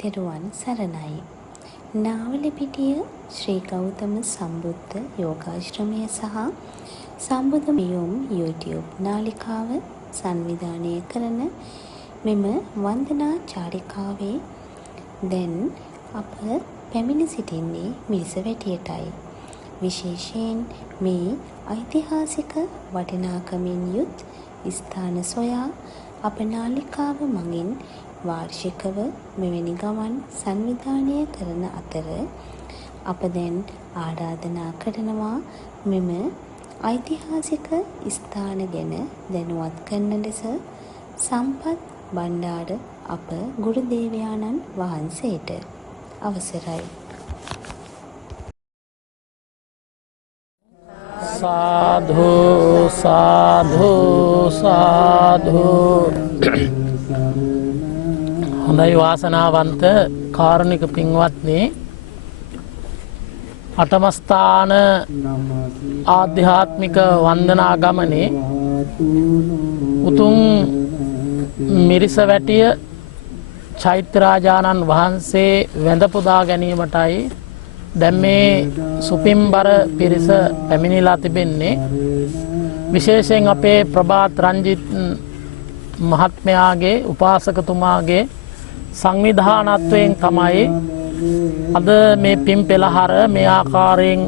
තෙරුවන් සරණයි. නාවලපිටිය ශ්‍රී ගෞතම සම්බුද්ධ යෝගාශ්‍රමය සහ සම්බුදු පියුම් YouTube නාලිකාව සංවිධානය කරන මෙම වන්දනා චාරිකාවේ දැන් අප පැමිණ සිටින්නේ මිරිසවැටියටයි. විශේෂයෙන් මේ ඓතිහාසික වටිනාකමින් යුත් ස්ථාන සොයා අප නාලිකාව මගින් වාර්ෂිකව මෙවැනි ගමන් සංවිධානය කරන අතර අප දැන් ආරාධනා කරනවා මෙම ඓතිහාසික ස්ථාන ගැන දැනුවත් කරන ලෙස සම්පත් බණ්ඩාර අප ගුරු දේවයාණන් වහන්සේට අවසරයි. සාධු සාධු සාධු. හොඳයි වාසනාවන්ත කාරුණික පින්වත්නි, අටමස්ථාන ආධ්‍යාත්මික වන්දනා ගමනේ උතුම් මිරිසවැටිය චෛත්‍යරාජානන් වහන්සේ වැඳ පුදා ගැනීමටයි දැන් මේ සුපිම්බර පිරිස පැමිණිලා තිබෙන්නේ. විශේෂයෙන් අපේ ප්‍රභාත් රංජිත් මහත්මයාගේ උපාසකතුමාගේ සංවිධානත්වයෙන් තමයි අද මේ පින් පෙළහර මේ ආකාරයෙන්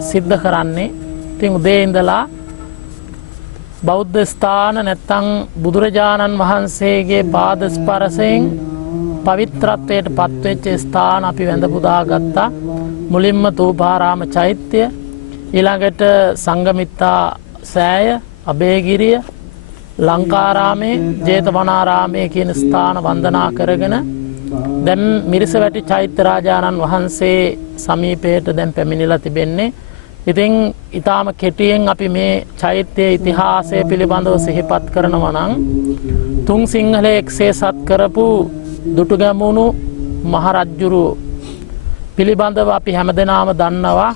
සිද්ධ කරන්නේ. ඉතින් උදේ ඉඳලා බෞද්ධ ස්ථාන නැත්තම් බුදුරජාණන් වහන්සේගේ පාද ස්පර්ශයෙන් පවිත්‍රත්වයට පත්වෙච්ච ස්ථාන අපි වැඳ පුදා ගත්තා. මුලින්ම තූපාරාම චෛත්‍ය, ඊළඟට සංඝමිත්තා සෑය, අබේගිරිය, ලංකාරාමේ, ජේතවනාරාමේ කියන ස්ථාන වන්දනා කරගෙන දැන් මිරිසවැටි චෛත්‍යරාජානන් වහන්සේ සමීපයට දැන් පැමිණිලා තිබෙන්නේ. ඉතින් ඊටාම කෙටියෙන් අපි මේ චෛත්‍යයේ ඉතිහාසය පිළිබඳව සිහිපත් කරනවා නම් තුන් සිංහලයේ එක්සේසත් කරපු දුටුගැමුණු මහරජුරු පිළිබඳව අපි හැමදෙනාම දන්නවා.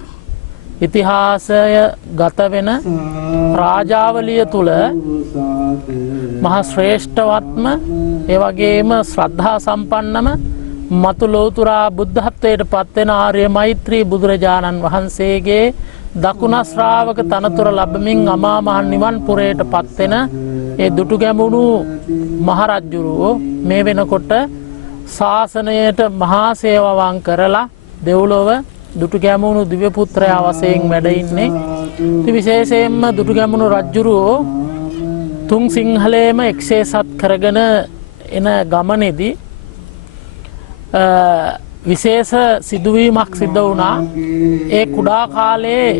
ඉතිහාසය ගත වෙන රාජාවලිය තුල මහා ශ්‍රේෂ්ඨවත්ම ඒ වගේම ශ්‍රද්ධා සම්පන්නම මතු ලෝතුරා බුද්ධත්වයට පත්වෙන ආර්ය මෛත්‍රී බුදුරජාණන් වහන්සේගේ දකුණ ශ්‍රාවක තනතුර ලැබමින් අමා මහ නිවන් පුරයට පත්වෙන ඒ දුටුගැමුණු මහරජුරෝ මේ වෙනකොට ශාසනයට මහා සේවාවන් කරලා දෙව්ලොව දුටුගැමුණු දිව්‍ය පුත්‍රයා වශයෙන් වැඩ ඉන්නේ. විශේෂයෙන්ම දුටුගැමුණු රජුරෝ තුන් සිංහලයේම එක්සේසත් කරගෙන එන ගමනේදී විශේෂ සිදුවීමක් සිද්ධ වුණා. ඒ කුඩා කාලයේ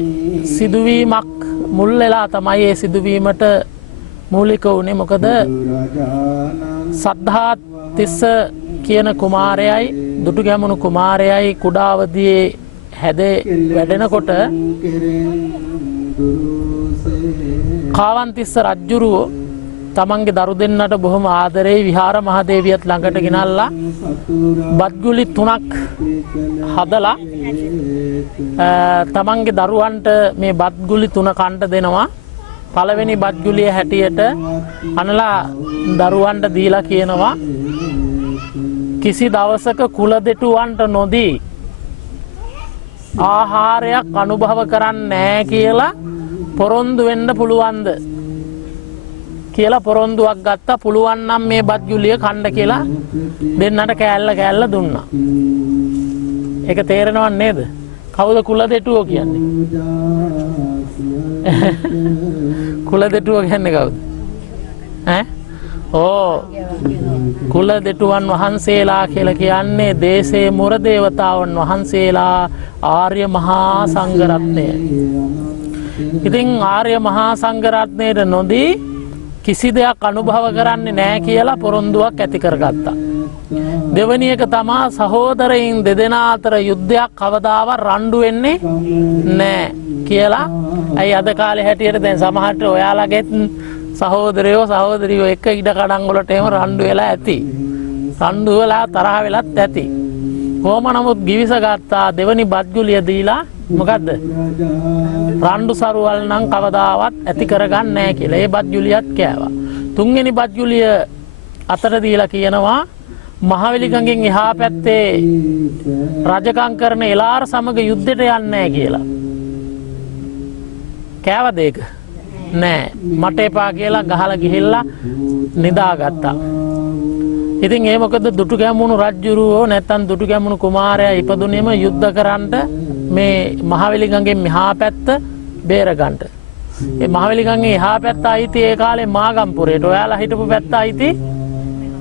සිදුවීමක් මුල් වෙලා තමයි ඒ සිදුවීමට මූලික වුණේ. මොකද සද්ධාතිස්ස කියන කුමාරයයි දුටුගැමුණු කුමාරයයි කුඩා අවදියේ හැදේ වැඩෙනකොට කාවන්තිස්ස රජුරුව තමන්ගේ දරු දෙන්නට බොහොම ආදරේ විහාර මහදේවියත් ළඟට ගෙනල්ලා බත්ගුලි 3ක් හදලා තමන්ගේ දරුවන්ට මේ බත්ගුලි 3 කන්න දෙනවා. පළවෙනි බත්ගුලිය හැටියට අනලා දරුවන්ට දීලා කියනවා කිසි දවසක කුල දෙටුවන්ට නොදී ආහාරයක් අනුභව කරන්නේ නැහැ කියලා පොරොන්දු වෙන්න පුළුවන්ද කියලා පොරොන්දුවක් ගත්තා. පුළුවන් නම් මේ බත්ගුලිය කන්න කියලා දෙන්නට කෑල්ල දුන්නා. ඒක තේරෙනව නේද? කවුද කුල දෙටුවෝ කියන්නේ? කුල දෙටුවෝ කියන්නේ කවුද? කුල දෙටුවන් වහන්සේලා කියලා කියන්නේ දේශේ මුර දේවතාවුන් වහන්සේලා ආර්ය මහා සංඝරත්නය. ඉතින් ආර්ය මහා සංඝරත්නයට නොදී කිසි දෙයක් අනුභව කරන්නේ නැහැ කියලා පොරොන්දුවක් ඇති කරගත්තා. දෙවැනි එක තමයි සහෝදරයින් දෙදෙනා අතර යුද්ධයක් කවදාවත් රණ්ඩු වෙන්නේ නැහැ. කියලා. ඇයි අද කාලේ හැටියට දැන් සමහරට ඔයාලගෙත් සහෝදරයෝ සහෝදරියෝ එක ඉඩ කඩන් වලට එහෙම රණ්ඩු වෙලා ඇති. රණ්ඩු වෙලා තරහ වෙලත් ඇති. කොහොම නමුත් ගිවිස ගත්තා දෙවනි බත්ගුලිය දීලා මොකද්ද? රණ්ඩු සරුවල් නම් කවදාවත් ඇති කරගන්නේ නැහැ කියලා. ඒ බත්ගුලියත් කෑවා. තුන්වෙනි බත්ගුලිය අතට දීලා කියනවා මහවැලි ගඟෙන් එහා පැත්තේ රජකම් කරන එලාර සමග යුද්ධයට යන්නේ නැහැ කියලා. කෑවද ඒක? නෑ. මට එපා කියලා ගහලා ගිහිල්ලා නිදාගත්තා. ඉතින් ඒ මොකද දුටු ගැමුණු රජුරෝ නැත්තම් දුටු ගැමුණු කුමාරයා ඉපදුනේම යුද්ධ කරන්න මේ මහවැලි ගඟෙන් මෙහා පැත්ත බේරගන්න. ඒ මහවැලි ගඟේ එහා පැත්ත අයිති ඒ කාලේ මාගම්පුරේට. ඔයාලා හිටපු පැත්ත අයිති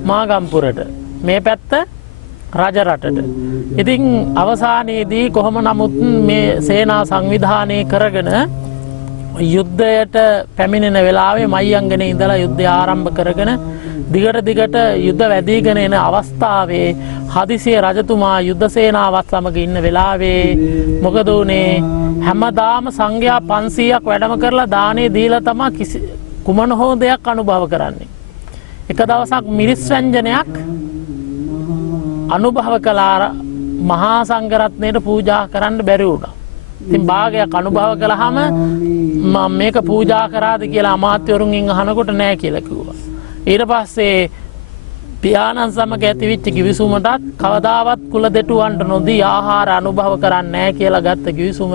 මාගම්පුරට. මේ පැත්ත රජ රටට. ඉතින් අවසානයේදී කොහොම නමුත් මේ සේනා සංවිධානය කරගෙන යුද්ධයට පැමිණෙන වෙලාවේ මයංගනේ ඉඳලා යුද්ධය ආරම්භ කරගෙන දිගට යුද්ධ වැඩිගෙන එන අවස්ථාවේ හදිසියේ රජතුමා යුද්ධ සේනාවත් සමග ඉන්න වෙලාවේ මොකද උනේ? හැමදාම සංඝයා 500ක් වැඩම කරලා දානේ දීලා තමයි කුමන හෝ දෙයක් අනුභව කරන්නේ. එක දවසක් මිරිස් ව්‍යංජනයක් අනුභව කළා මහා සංඝරත්නයට පූජා කරන්න බැරි වුණා. ඉතින් භාගයක් අනුභව කළාම මම මේක පූජා කරාද කියලා අමාත්‍යවරුන්ගෙන් අහනකොට නෑ කියලා කිව්වා. ඊට පස්සේ පියාණන් සමග ඇතිවිච්ච කිවිසුමටත් කවදාවත් කුල දෙටුවන්ට නොදී ආහාර අනුභව කරන්නේ නැහැ කියලා ගත්ත කිවිසුම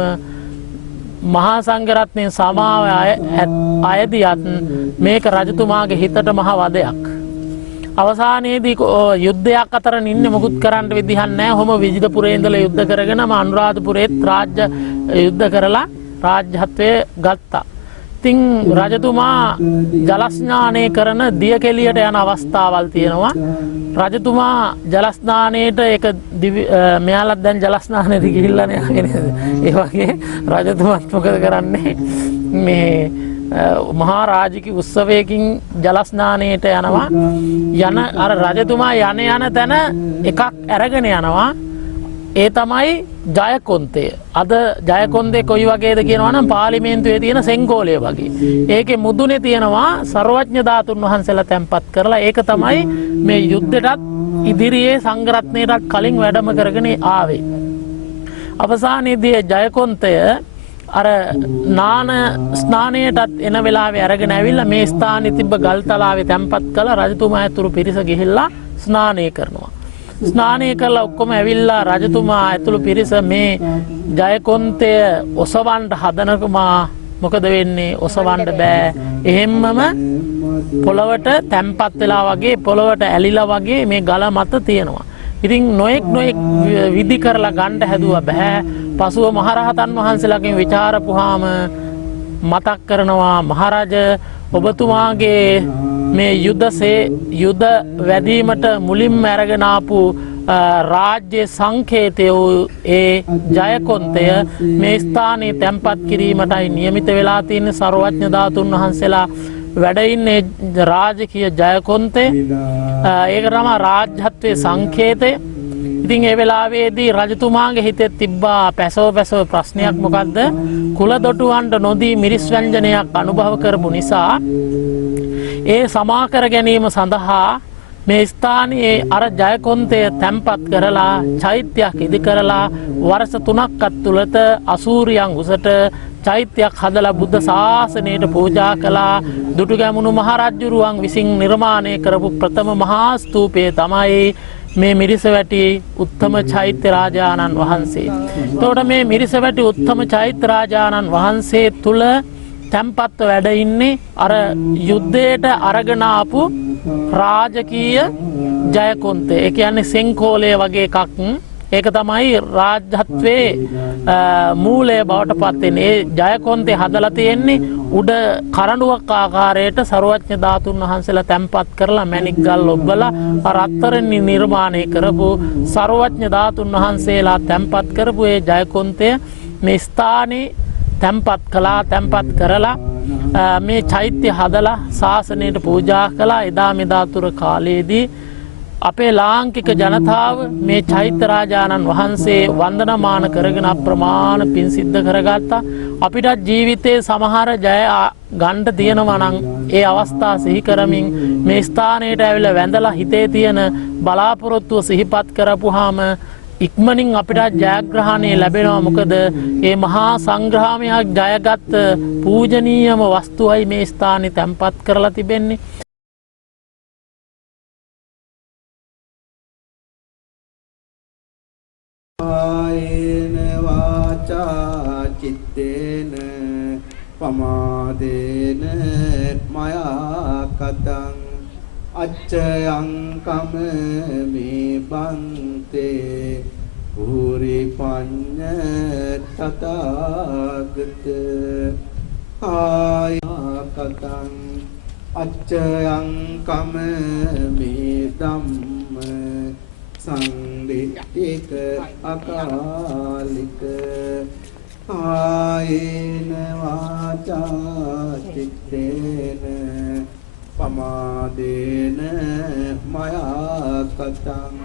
මහා සංඝරත්නයේ සමාව අයදියත් මේක රජතුමාගේ හිතට මහ වදයක්. අවසානයේදී යුද්ධයක් අතර ඉන්නේ මොකුත් කරන්න විදිහක් නැහැ. ඔහොම විජිතපුරේ ඉඳලා යුද්ධ කරගෙනම අනුරාධපුරේත් රාජ්‍ය යුද්ධ කරලා රාජ්‍යත්වය ගත්තා. ඉතින් රජතුමා ජල ස්නානය කරන දියකෙලියට යන අවස්ථාවල් තියෙනවා. රජතුමා ජල ස්නානයේට ඒක මෙයාලත් දැන් ජල ස්නානෙට ගිහිල්ලා නෑ නේද? ඒ වගේ රජතුමාත් මොකද කරන්නේ? මේ මහා රාජික උත්සවයකින් ජල ස්නානයට යනවා. යන අර රජතුමා යන තැන එකක් අරගෙන යනවා. ඒ තමයි ජයකොන්තය. අද ජයකොන්තේ කොයි වගේද කියනවා නම් පාර්ලිමේන්තුවේ තියෙන සෙංගෝලය වගේ. ඒකේ මුදුනේ තියෙනවා සර්වඥ ධාතුන් වහන්සේලා තැන්පත් කරලා. ඒක තමයි මේ යුද්ධයටත් ඉදිරියේ සංඝරත්නයටත් කලින් වැඩම කරගෙන ආවේ. අවසානයේදී ජයකොන්තය අර නාන ස්නානයටත් එන වෙලාවේ අරගෙන ඇවිල්ලා මේ ස්ථානයේ තිබ්බ ගල්තලාවේ තැන්පත් කළා. රජතුමා ඇතුළු පිරිස ගිහිල්ලා ස්නානය කරනවා. ස්නානය කරලා ඔක්කොම ඇවිල්ලා රජතුමා ඇතුළු පිරිස මේ ජයකොන්තය ඔසවන්න හදනකමා මොකද වෙන්නේ? ඔසවන්න බෑ. එහෙම්මම පොළවට තැම්පත් වෙලා වගේ පොළවට ඇලිලා වගේ මේ ගල මත තියෙනවා. ඉතින් නොඑක් විදි කරලා ගන්න හැදුවා බෑ. පසුව මහරහතන් වහන්සේලාගෙන් විචාරපුවාම මතක් කරනවා මහරජ ඔබතුමාගේ මේ යුද වැදීමට මුලින්ම අරගෙන ආපු රාජ්‍ය සංකේතය ඒ ජයකොන්තය මේ ස්ථානයේ තැන්පත් කිරීමටයි නියමිත වෙලා තියෙන සර්වඥ ධාතුන් වහන්සේලා වැඩ ඉන්නේ රාජකීය ජයකොන්තේ. ඒක තමයි රාජ්‍යත්වයේ සංකේතය. ඉතින් ඒ වෙලාවේදී රජතුමාගේ හිතේ තිබ්බා පැසව ප්‍රශ්නයක්. මොකද්ද? කුල දොටුවන්ට නොදී මිරිස් ව්‍යංජනයක් අනුභව කරපු නිසා ඒ සමා කර ගැනීම සඳහා මේ ස්ථානයේ අර ජයකොන්තය තැන්පත් කරලා චෛත්‍යයක් ඉදි කරලා වර්ෂ 3ක් අතුලත අසූරියන් උසට චෛත්‍යයක් හදලා බුද්ධ ශාසනයට පූජා කළා. දුටුගැමුණු මහරජුරුවන් විසින් නිර්මාණය කරපු ප්‍රථම මහා ස්තූපය තමයි මේ මිරිසවැටි උත්තම චෛත්‍ය රාජානන් වහන්සේ. එතකොට මේ මිරිසවැටි උත්තම චෛත්‍ය රාජානන් වහන්සේ තුල තැන්පත්ව වැඩ ඉන්නේ අර යුද්ධයට අරගෙන ආපු රාජකීය ජයකොන්තය. ඒ කියන්නේ සෙංකෝලය වගේ එකක්. ඒක තමයි රාජ්‍යත්වයේ මූලය බවට පත් වෙන්නේ. ඒ ජයකොන්තේ හදලා තියෙන්නේ උඩ කරඬුවක් ආකාරයට සර්වඥ ධාතුන් වහන්සේලා තැන්පත් කරලා මණික් ගල් ඔබලා රත්තරන් නිර්මාණය කරපු සර්වඥ ධාතුන් වහන්සේලා තැන්පත් කරපු ඒ ජයකොන්තය මේ ස්ථානයේ තැන්පත් කරලා මේ චෛත්‍ය හදලා ශාසනයට පූජා කළා. එදා මෙදා තුර කාලයේදී අපේ ලාංකික ජනතාව මේ චෛත්‍ය රාජානන් වහන්සේ වන්දනමාන කරගෙන අප්‍රමාණ පින් සිද්ධ කරගත්තා. අපිටත් ජීවිතයේ සමහර ජය ගණ්ඩ තියෙනවා නම් ඒ අවස්ථා සිහි කරමින් මේ ස්ථානයට ඇවිල්ලා වැඳලා හිතේ තියෙන බලාපොරොත්තුව සිහිපත් කරපුවාම ඉක්මනින් අපිට ජයග්‍රහණය ලැබෙනවා. මොකද මේ මහා සංග්‍රාමයක් ජයගත් පූජනීයම වස්තුවයි මේ ස්ථානේ තැන්පත් කරලා තිබෙන්නේ. ආයේන වාචා චිත්තේන පමාදේන මයා කතං අච්චයං කම මේ බන්තේ පුරි පඤ්ඤ තථාගත ආයා කතං අච්චයං කම මේ ධම්ම සංදිට්ඨික අකාලික ආයේන වාචා චිත්තේන පමාදේන මයා කතං